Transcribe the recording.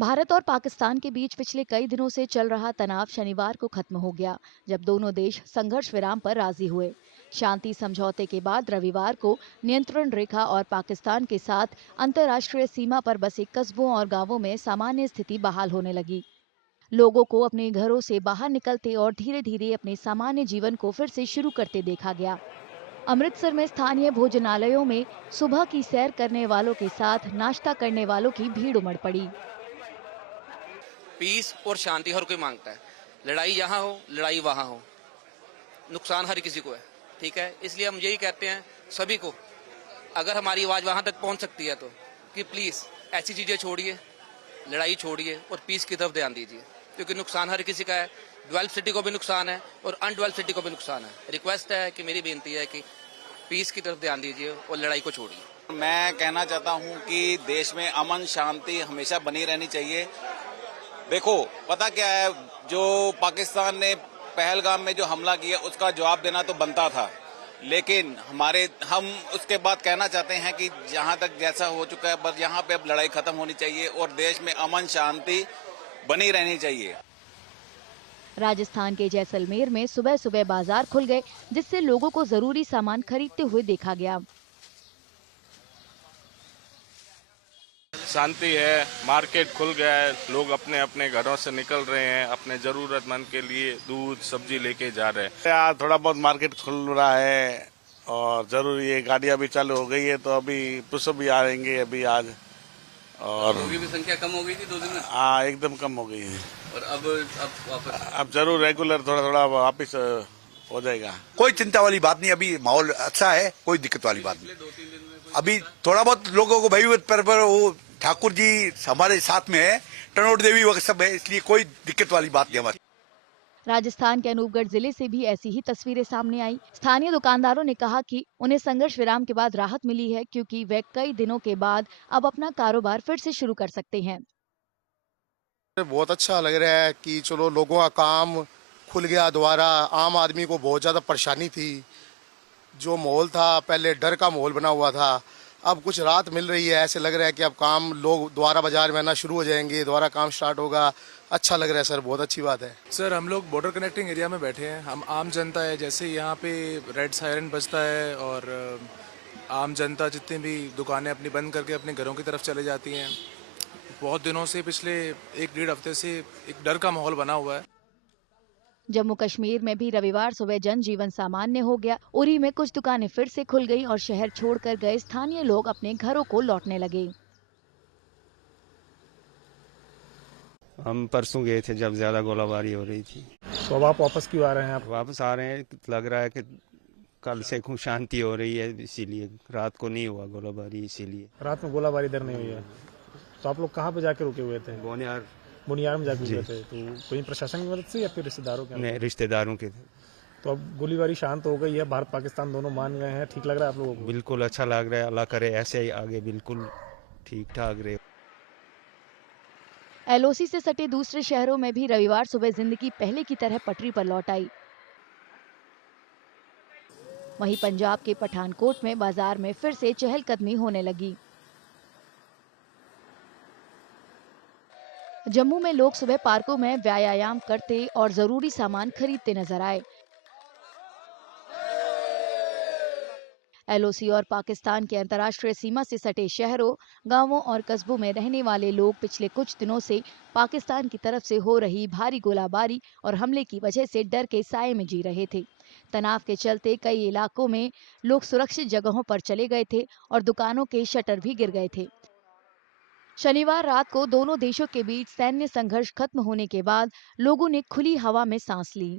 भारत और पाकिस्तान के बीच पिछले कई दिनों से चल रहा तनाव शनिवार को खत्म हो गया, जब दोनों देश संघर्ष विराम पर राजी हुए। शांति समझौते के बाद रविवार को नियंत्रण रेखा और पाकिस्तान के साथ अंतर्राष्ट्रीय सीमा पर बसे कस्बों और गांवों में सामान्य स्थिति बहाल होने लगी। लोगों को अपने घरों से बाहर निकलते और धीरे धीरे अपने सामान्य जीवन को फिर से शुरू करते देखा गया। अमृतसर में स्थानीय भोजनालयों में सुबह की सैर करने वालों के साथ नाश्ता करने वालों की भीड़ उमड़ पड़ी। पीस और शांति हर कोई मांगता है। लड़ाई यहाँ हो, लड़ाई वहाँ हो, नुकसान हर किसी को है। ठीक है, इसलिए हम यही कहते हैं सभी को, अगर हमारी आवाज वहां तक पहुंच सकती है तो कि प्लीज ऐसी चीजें छोड़िए, लड़ाई छोड़िए और पीस की तरफ ध्यान दीजिए, क्योंकि नुकसान हर किसी का है। 12 सिटी को भी नुकसान है और अन12 सिटी को भी नुकसान है। रिक्वेस्ट है कि मेरी बेनती है कि पीस की तरफ ध्यान दीजिए और लड़ाई को छोड़िए। मैं कहना चाहता हूं कि देश में अमन शांति हमेशा बनी रहनी चाहिए। देखो, पता क्या है, जो पाकिस्तान ने पहलगाम में जो हमला किया उसका जवाब देना तो बनता था, लेकिन हम उसके बाद कहना चाहते हैं कि जहां तक जैसा हो चुका है, बस यहां पे अब लड़ाई खत्म होनी चाहिए और देश में अमन शांति बनी रहनी चाहिए। राजस्थान के जैसलमेर में सुबह सुबह बाजार खुल गए, जिससे लोगों को जरूरी सामान खरीदते हुए देखा गया। शांति है, मार्केट खुल गया है, लोग अपने अपने घरों से निकल रहे हैं, अपने जरूरतमंद के लिए दूध सब्जी लेके जा रहे हैं। यार थोड़ा बहुत मार्केट खुल रहा है और जरूरी है, गाड़ियां भी चालू हो गई है, तो अभी पुष्प भी आएंगे अभी आज। और लोगों की संख्या कम हो गई थी 2 दिन में। हाँ, एकदम कम हो गई है और अब वापस अब जरूर रेगुलर थोड़ा थोड़ा वापिस हो जाएगा। कोई चिंता वाली बात नहीं, अभी माहौल अच्छा है, कोई दिक्कत वाली बात नहीं। अभी थोड़ा बहुत लोगों को भाई पर वो ठाकुर जी हमारे साथ में है, टनोट देवी वगैरह सब है, इसलिए कोई दिक्कत वाली बात नहीं हमारी। राजस्थान के अनूपगढ़ जिले से भी ऐसी ही तस्वीरें सामने आई। स्थानीय दुकानदारों ने कहा कि उन्हें संघर्ष विराम के बाद राहत मिली है, क्योंकि वे कई दिनों के बाद अब अपना कारोबार फिर से शुरू कर सकते हैं। बहुत अच्छा लग रहा है कि चलो लोगों का काम खुल गया दोबारा। आम आदमी को बहुत ज़्यादा परेशानी थी, जो माहौल था पहले डर का माहौल बना हुआ था, अब कुछ राहत मिल रही है। ऐसे लग रहा है कि अब काम लोग दोबारा बाजार में आना शुरू हो जाएंगे, दोबारा काम स्टार्ट होगा। अच्छा लग रहा है सर, बहुत अच्छी बात है। सर, हम लोग बॉर्डर कनेक्टिंग एरिया में बैठे हैं, हम आम जनता है। जैसे यहाँ पे रेड सायरन बजता है और आम जनता जितनी भी दुकानें अपनी बंद करके अपने घरों की तरफ चले जाती हैं। बहुत दिनों से, पिछले 1-1.5 हफ्ते से एक डर का माहौल बना हुआ है। जम्मू कश्मीर में भी रविवार सुबह जनजीवन सामान्य हो गया। उरी में कुछ दुकानें फिर से खुल गईं और शहर छोड़कर गए स्थानीय लोग अपने घरों को लौटने लगे। हम परसों गए थे जब ज्यादा गोलाबारी हो रही थी। तो अब आप वापस क्यों आ रहे हैं? आप वापस आ रहे हैं, लग रहा है कि कल से खूब शांति हो रही है, इसीलिए रात को नहीं हुआ गोलाबारी, इसीलिए। रात में गोलाबारी इधर नहीं हुई है, तो आप लोग कहाँ पे जाके रुके हुए थे? बुनियार में जाके रुके थे। तो कोई प्रशासन की मदद से या फिर रिश्तेदारों के? नहीं, रिश्तेदारों के थे। तो अब गोलीबारी शांत हो गई है, भारत पाकिस्तान दोनों मान गए हैं, ठीक लग रहा है आप लोगों को? बिल्कुल अच्छा लग रहा है, अल्लाह करे ऐसे ही आगे बिल्कुल ठीक ठाक रहे। एलओसी से सटे दूसरे शहरों में भी रविवार सुबह जिंदगी पहले की तरह पटरी पर लौट आई। वहीं पंजाब के पठानकोट में बाजार में फिर से चहलकदमी होने लगी। जम्मू में लोग सुबह पार्कों में व्यायाम करते और जरूरी सामान खरीदते नजर आए। एलओसी और पाकिस्तान के अंतर्राष्ट्रीय सीमा से सटे शहरों, गांवों और कस्बों में रहने वाले लोग पिछले कुछ दिनों से पाकिस्तान की तरफ से हो रही भारी गोलाबारी और हमले की वजह से डर के साए में जी रहे थे। तनाव के चलते कई इलाकों में लोग सुरक्षित जगहों पर चले गए थे और दुकानों के शटर भी गिर गए थे। शनिवार रात को दोनों देशों के बीच सैन्य संघर्ष खत्म होने के बाद लोगों ने खुली हवा में सांस ली।